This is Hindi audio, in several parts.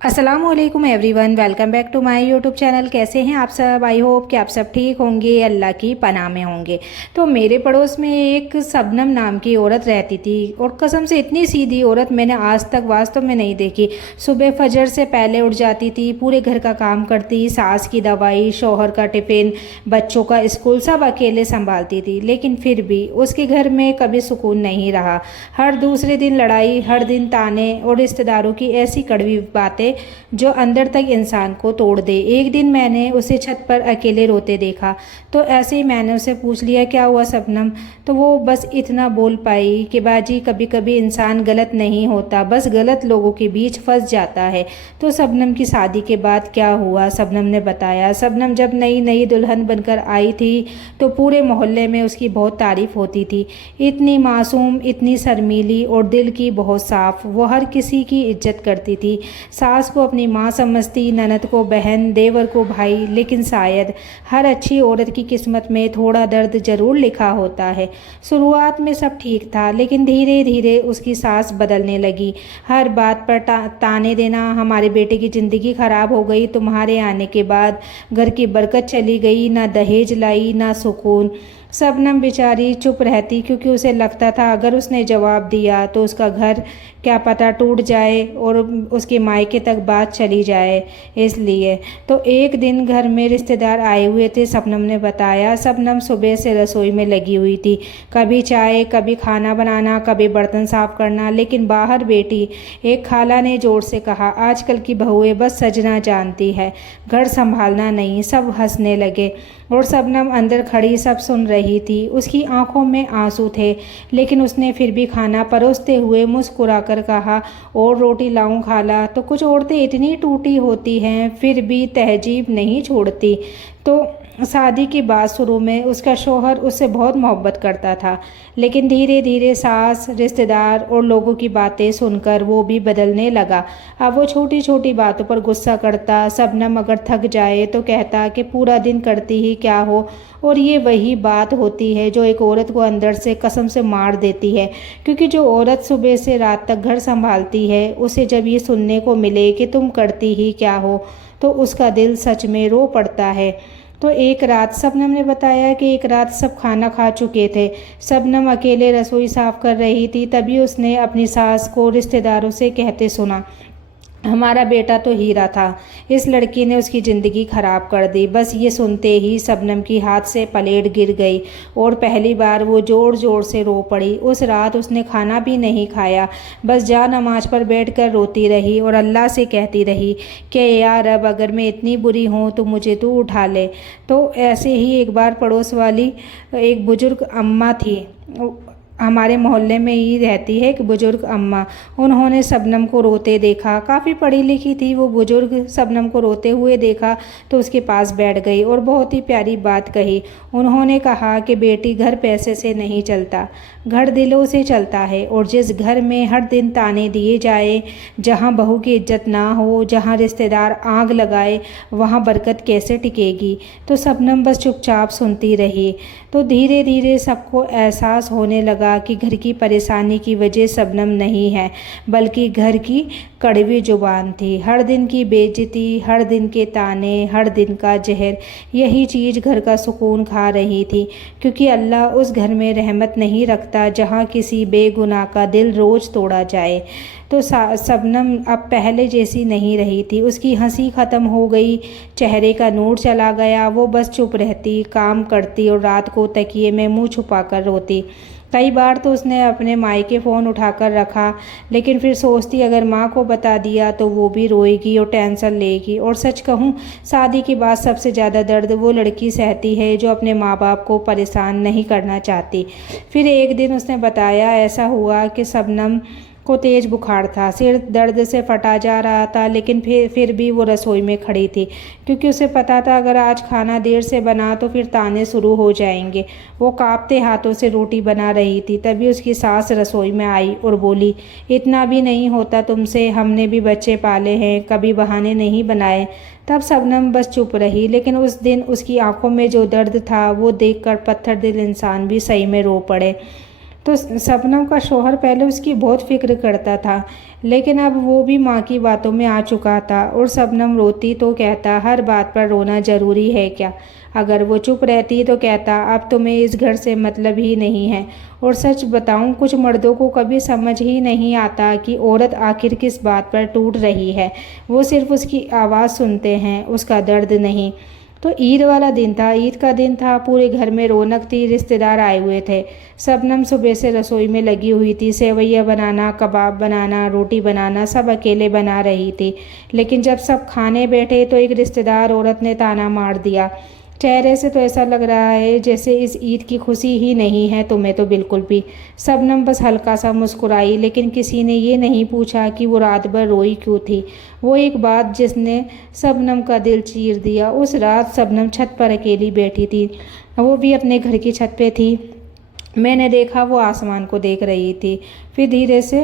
अस्सलामुअलैकुम everyone, welcome back to my YouTube channel. कैसे हैं आप सब? आई होप कि आप सब ठीक होंगे, अल्लाह की पनाह में होंगे। तो मेरे पड़ोस में एक शबनम नाम की औरत रहती थी और कसम से इतनी सीधी औरत मैंने आज तक वास्तव में नहीं देखी। सुबह फजर से पहले उठ जाती थी, पूरे घर का काम करती, सास की दवाई, शौहर का टिफ़िन, बच्चों का स्कूल सब अकेले संभालती थी। लेकिन फिर भी उसके घर में कभी सुकून नहीं रहा। हर दूसरे दिन लड़ाई, हर दिन ताने और रिश्तेदारों की ऐसी कड़वी बातें जो अंदर तक इंसान को तोड़ दे। एक दिन मैंने उसे छत पर अकेले रोते देखा, तो ऐसे ही मैंने उसे पूछ लिया, क्या हुआ शबनम? तो वो बस इतना बोल पाई कि बाजी, कभी कभी इंसान गलत नहीं होता, बस गलत लोगों के बीच फंस जाता है। तो शबनम की शादी के बाद क्या हुआ, शबनम ने बताया। शबनम जब नई नई दुल्हन बनकर आई थी तो पूरे मोहल्ले में उसकी बहुत तारीफ होती थी। इतनी मासूम, इतनी शर्मीली और दिल की बहुत साफ। वो हर किसी की इज्जत करती थी। सास को अपनी माँ समझती, ननद को बहन, देवर को भाई। लेकिन शायद हर अच्छी औरत की किस्मत में थोड़ा दर्द जरूर लिखा होता है। शुरुआत में सब ठीक था, लेकिन धीरे धीरे उसकी सास बदलने लगी। हर बात पर ताने देना, हमारे बेटे की ज़िंदगी खराब हो गई तुम्हारे आने के बाद, घर की बरकत चली गई, ना दहेज लाई ना सुकून। शबनम बेचारी चुप रहती, क्योंकि उसे लगता था अगर उसने जवाब दिया तो उसका घर क्या पता टूट जाए और उसके मायके तक बात चली जाए। इसलिए तो एक दिन घर में रिश्तेदार आए हुए थे, शबनम ने बताया। शबनम सुबह से रसोई में लगी हुई थी, कभी चाय, कभी खाना बनाना, कभी बर्तन साफ करना। लेकिन बाहर बेटी एक खाला ने जोर से कहा, आजकल की बहुएं बस सजना जानती है, घर संभालना नहीं। सब हंसने लगे और शबनम अंदर खड़ी सब सुन रही थी। उसकी आंखों में आंसू थे, लेकिन उसने फिर भी खाना परोसते हुए मुस्कुराकर कहा, और रोटी लाऊं खाला? तो कुछ औरतें इतनी टूटी होती हैं, फिर भी तहजीब नहीं छोड़ती। तो शादी की बात शुरू में उसका शौहर उससे बहुत मोहब्बत करता था, लेकिन धीरे धीरे सास, रिश्तेदार और लोगों की बातें सुनकर वो भी बदलने लगा। अब वो छोटी छोटी बातों पर गुस्सा करता। शबनम अगर थक जाए तो कहता कि पूरा दिन करती ही क्या हो। और ये वही बात होती है जो एक औरत को अंदर से कसम से मार देती है, क्योंकि जो औरत सुबह से रात तक घर संभालती है, उसे जब ये सुनने को मिले कि तुम करती ही क्या हो, तो उसका दिल सच में रो पड़ता है। तो एक रात शबनम ने बताया कि एक रात सब खाना खा चुके थे, शबनम अकेले रसोई साफ कर रही थी। तभी उसने अपनी सास को रिश्तेदारों से कहते सुना, हमारा बेटा तो हीरा था, इस लड़की ने उसकी ज़िंदगी खराब कर दी। बस ये सुनते ही शबनम की हाथ से प्लेट गिर गई और पहली बार वो ज़ोर ज़ोर से रो पड़ी। उस रात उसने खाना भी नहीं खाया, बस जा नमाज पर बैठकर रोती रही और अल्लाह से कहती रही कि यार अब अगर मैं इतनी बुरी हूँ तो मुझे तू उठा ले। तो ऐसे ही एक बार पड़ोस वाली एक बुजुर्ग अम्मा थी, हमारे मोहल्ले में ही रहती है एक बुजुर्ग अम्मा। उन्होंने शबनम को रोते देखा, काफ़ी पढ़ी लिखी थी वो बुजुर्ग, शबनम को रोते हुए देखा तो उसके पास बैठ गई और बहुत ही प्यारी बात कही। उन्होंने कहा कि बेटी, घर पैसे से नहीं चलता, घर दिलों से चलता है। और जिस घर में हर दिन ताने दिए जाए, जहाँ बहू की इज्जत ना हो, जहाँ रिश्तेदार आग लगाए, वहाँ बरकत कैसे टिकेगी? तो शबनम बस चुपचाप सुनती रही। तो धीरे धीरे सबको एहसास होने लगा कि घर की परेशानी की वजह शबनम नहीं है, बल्कि घर की कड़वी जुबान थी। हर दिन की बेइज्जती, हर दिन के ताने, हर दिन का जहर, यही चीज़ घर का सुकून खा रही थी। क्योंकि अल्लाह उस घर में रहमत नहीं रखता जहाँ किसी बेगुनाह का दिल रोज़ तोड़ा जाए। तो शबनम अब पहले जैसी नहीं रही थी, उसकी हंसी ख़त्म हो गई, चेहरे का नूर चला गया। वो बस चुप रहती, काम करती और रात को तकिए में मुंह छुपाकर रोती। कई बार तो उसने अपने मायके फ़ोन उठाकर रखा, लेकिन फिर सोचती अगर माँ को बता दिया तो वो भी रोएगी और टेंशन लेगी। और सच कहूँ, शादी के बाद सबसे ज़्यादा दर्द वो लड़की सहती है जो अपने माँ बाप को परेशान नहीं करना चाहती। फिर एक दिन उसने बताया, ऐसा हुआ कि शबनम को तेज़ बुखार था, सिर दर्द से फटा जा रहा था, लेकिन फिर भी वो रसोई में खड़ी थी, क्योंकि उसे पता था अगर आज खाना देर से बना तो फिर ताने शुरू हो जाएंगे। वो कांपते हाथों से रोटी बना रही थी। तभी उसकी सास रसोई में आई और बोली, इतना भी नहीं होता तुमसे, हमने भी बच्चे पाले हैं, कभी बहाने नहीं बनाए। तब शबनम बस चुप रही, लेकिन उस दिन उसकी आंखों में जो दर्द था वो देखकर पत्थर दिल इंसान भी सही में रो पड़े। तो शबनम का शौहर पहले उसकी बहुत फिक्र करता था, लेकिन अब वो भी माँ की बातों में आ चुका था। और शबनम रोती तो कहता, हर बात पर रोना ज़रूरी है क्या? अगर वो चुप रहती तो कहता, अब तुम्हें इस घर से मतलब ही नहीं है। और सच बताऊं, कुछ मर्दों को कभी समझ ही नहीं आता कि औरत आखिर किस बात पर टूट रही है। वो सिर्फ उसकी आवाज़ सुनते हैं, उसका दर्द नहीं। तो ईद वाला दिन था, ईद का दिन था, पूरे घर में रौनक थी, रिश्तेदार आए हुए थे। शबनम सुबह से रसोई में लगी हुई थी, सेवैयाँ बनाना, कबाब बनाना, रोटी बनाना सब अकेले बना रही थी। लेकिन जब सब खाने बैठे तो एक रिश्तेदार औरत ने ताना मार दिया, चेहरे से तो ऐसा लग रहा है जैसे इस ईद की खुशी ही नहीं है तुम्हें तो बिल्कुल भी। शबनम बस हल्का सा मुस्कुराई, लेकिन किसी ने ये नहीं पूछा कि वो रात भर रोई क्यों थी। वो एक बात जिसने शबनम का दिल चीर दिया। उस रात शबनम छत पर अकेली बैठी थी, वो भी अपने घर की छत पे थी। मैंने देखा वो आसमान को देख रही थी। फिर धीरे से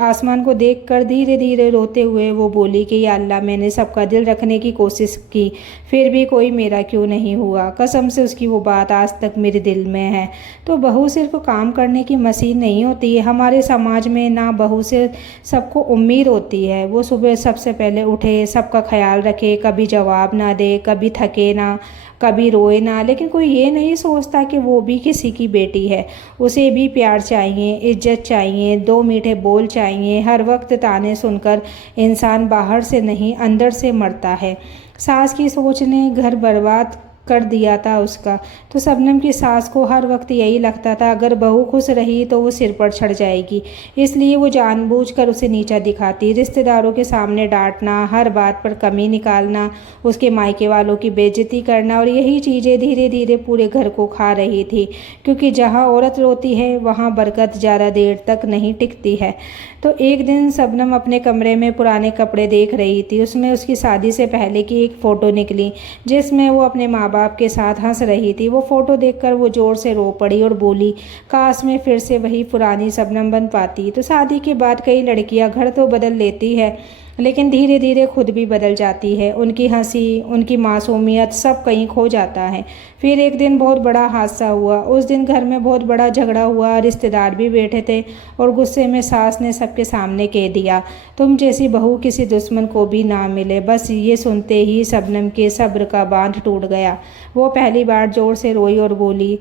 आसमान को देखकर धीरे धीरे रोते हुए वो बोली कि या अल्लाह, मैंने सबका दिल रखने की कोशिश की, फिर भी कोई मेरा क्यों नहीं हुआ। कसम से उसकी वो बात आज तक मेरे दिल में है। तो बहू सिर्फ काम करने की मशीन नहीं होती है। हमारे समाज में ना बहू से सबको उम्मीद होती है वो सुबह सबसे पहले उठे, सबका ख्याल रखे, कभी जवाब ना दे, कभी थके ना, कभी रोए ना। लेकिन कोई ये नहीं सोचता कि वो भी किसी की बेटी है, उसे भी प्यार चाहिए, इज्जत चाहिए, दो मीठे बोल चाहिए। हर वक्त ताने सुनकर इंसान बाहर से नहीं अंदर से मरता है। सास की सोच ने घर बर्बाद कर दिया था उसका। तो शबनम की सास को हर वक्त यही लगता था, अगर बहू खुश रही तो वो सिर पर चढ़ जाएगी, इसलिए वो जानबूझकर उसे नीचा दिखाती, रिश्तेदारों के सामने डांटना, हर बात पर कमी निकालना, उसके मायके वालों की बेइज्जती करना। और यही चीज़ें धीरे धीरे पूरे घर को खा रही थी, क्योंकि जहाँ औरत रोती है वहाँ बरकत ज़्यादा देर तक नहीं टिकती है। तो एक दिन शबनम अपने कमरे में पुराने कपड़े देख रही थी, उसमें उसकी शादी से पहले की एक फ़ोटो निकली जिसमें वो अपने माँ बाप के साथ हंस रही थी। वो फ़ोटो देखकर वो ज़ोर से रो पड़ी और बोली, काश मैं फिर से वही पुरानी शबनम बन पाती। तो शादी के बाद कई लड़कियां घर तो बदल लेती है, लेकिन धीरे धीरे खुद भी बदल जाती है। उनकी हंसी, उनकी मासूमियत सब कहीं खो जाता है। फिर एक दिन बहुत बड़ा हादसा हुआ। उस दिन घर में बहुत बड़ा झगड़ा हुआ, रिश्तेदार भी बैठे थे और गुस्से में सास ने सबके सामने कह दिया, तुम जैसी बहू किसी दुश्मन को भी ना मिले। बस ये सुनते ही शबनम के सब्र का बांध टूट गया। वो पहली बार जोर से रोई और बोली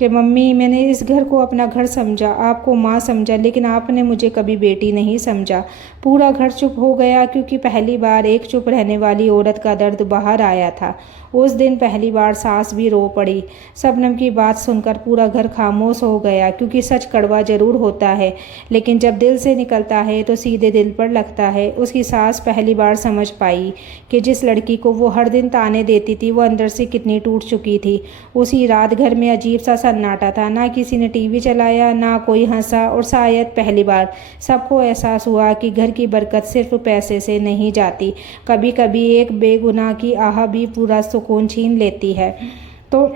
कि मम्मी, मैंने इस घर को अपना घर समझा, आपको माँ समझा, लेकिन आपने मुझे कभी बेटी नहीं समझा। पूरा घर चुप हो गया, क्योंकि पहली बार एक चुप रहने वाली औरत का दर्द बाहर आया था। उस दिन पहली बार सास भी रो पड़ी। शबनम की बात सुनकर पूरा घर खामोश हो गया, क्योंकि सच कड़वा जरूर होता है, लेकिन जब दिल से निकलता है तो सीधे दिल पर लगता है। उसकी सास पहली बार समझ पाई कि जिस लड़की को वो हर दिन ताने देती थी वो अंदर से कितनी टूट चुकी थी। उसी रात घर में अजीब सा सन्नाटा था, ना किसी ने टीवी चलाया, ना कोई हंसा, और शायद पहली बार सबको एहसास हुआ कि घर की बरकत सिर्फ पैसे से नहीं जाती, कभी कभी एक बेगुनाह की आह भी पूरा सुकून छीन लेती है। तो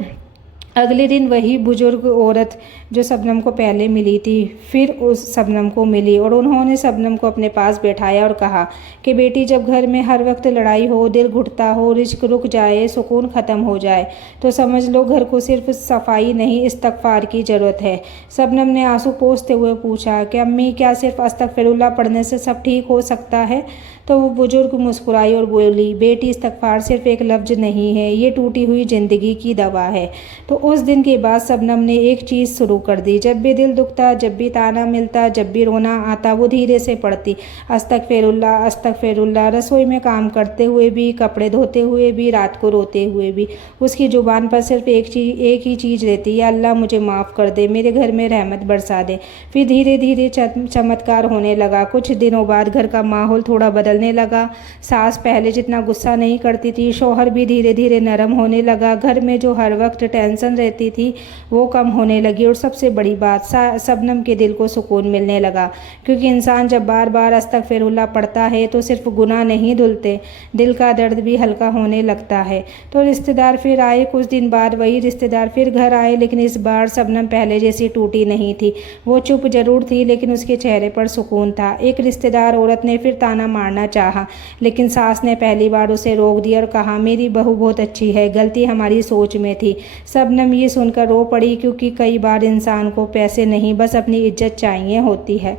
अगले दिन वही बुजुर्ग औरत जो शबनम को पहले मिली थी फिर उस शबनम को मिली, और उन्होंने शबनम को अपने पास बैठाया और कहा कि बेटी, जब घर में हर वक्त लड़ाई हो, दिल घुटता हो, रिज्क रुक जाए, सुकून ख़त्म हो जाए, तो समझ लो घर को सिर्फ सफाई नहीं इस्तगफार की ज़रूरत है। शबनम ने आंसू पोंछते हुए पूछा कि अम्मी, क्या सिर्फ अस्तगफिरुल्लाह पढ़ने से सब ठीक हो सकता है? तो वो बुजुर्ग मुस्कुराई और बोली, बेटी, इस्तगफार सिर्फ एक लफ्ज़ नहीं है, ये टूटी हुई ज़िंदगी की दवा है। तो उस दिन के बाद शबनम ने एक चीज़ शुरू कर दी। जब भी दिल दुखता, जब भी ताना मिलता, जब भी रोना आता, वो धीरे से पढ़ती, अस्तगफिरुल्लाह अस्तगफिरुल्लाह। रसोई में काम करते हुए भी, कपड़े धोते हुए भी, रात को रोते हुए भी उसकी ज़ुबान पर सिर्फ एक ही चीज़ रहती, या अल्लाह मुझे माफ़ कर दे, मेरे घर में रहमत बरसा दे। फिर धीरे धीरे चमत्कार होने लगा। कुछ दिनों बाद घर का माहौल थोड़ा बदलने लगा। सास पहले जितना गुस्सा नहीं करती थी, शौहर भी धीरे धीरे नरम होने लगा। घर में जो हर वक्त टेंशन रहती थी वो कम होने लगी, और सबसे बड़ी बात, शबनम के दिल को सुकून मिलने लगा, क्योंकि इंसान जब बार बार अस्तगफिरुल्लाह पढ़ता है तो सिर्फ गुनाह नहीं धुलते, दिल का दर्द भी हल्का होने लगता है। तो रिश्तेदार फिर आए। कुछ दिन बाद वही रिश्तेदार फिर घर आए, लेकिन इस बार शबनम पहले जैसी टूटी नहीं थी। वो चुप जरूर थी, लेकिन उसके चेहरे पर सुकून था। एक रिश्तेदार औरत ने फिर ताना मारना चाहा, लेकिन सास ने पहली बार उसे रोक दिया और कहा, मेरी बहू बहुत अच्छी है, गलती हमारी सोच में थी। शबनम ये सुनकर रो पड़ी, क्योंकि कई बार इंसान को पैसे नहीं, बस अपनी इज्जत चाहिए होती है।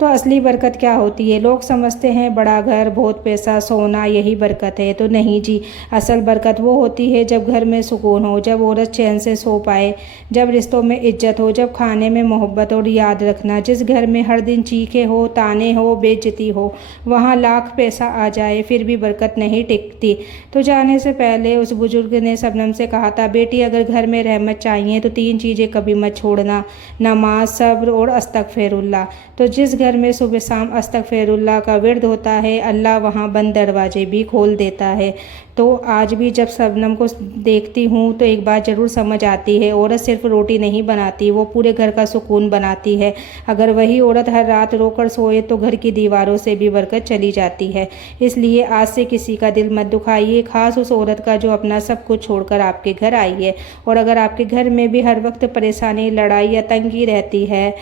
तो असली बरकत क्या होती है? लोग समझते हैं बड़ा घर, बहुत पैसा, सोना यही बरकत है। तो नहीं जी, असल बरकत वो होती है जब घर में सुकून हो, जब औरत चैन से सो पाए, जब रिश्तों में इज्जत हो, जब खाने में मोहब्बत और याद रखना। जिस घर में हर दिन चीखे हो, ताने हो, बेइज्जती हो, वहाँ लाख पैसा आ जाए फिर भी बरकत नहीं टिकती। तो जाने से पहले उस बुजुर्ग ने शबनम से कहा था, बेटी अगर घर में रहमत चाहिए तो 3 चीज़ें कभी मत छोड़ना, नमाज, सब्र और अस्तगफिरुल्लाह। तो जिस घर में सुबह शाम अस्तगफिरुल्लाह का विर्द होता है, अल्लाह वहाँ बंद दरवाजे भी खोल देता है। तो आज भी जब शबनम को देखती हूँ तो एक बात ज़रूर समझ आती है, औरत सिर्फ रोटी नहीं बनाती, वो पूरे घर का सुकून बनाती है। अगर वही औरत हर रात रोकर सोए तो घर की दीवारों से भी बरकत चली जाती है। इसलिए आज से किसी का दिल मत दुखाइए, खास उस औरत का जो अपना सब कुछ छोड़कर आपके घर आई है। और अगर आपके घर में भी हर वक्त परेशानी, लड़ाई या तंगी रहती है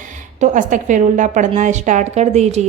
तो अस्तगफिरुल्लाह पढ़ना स्टार्ट कर दीजिए।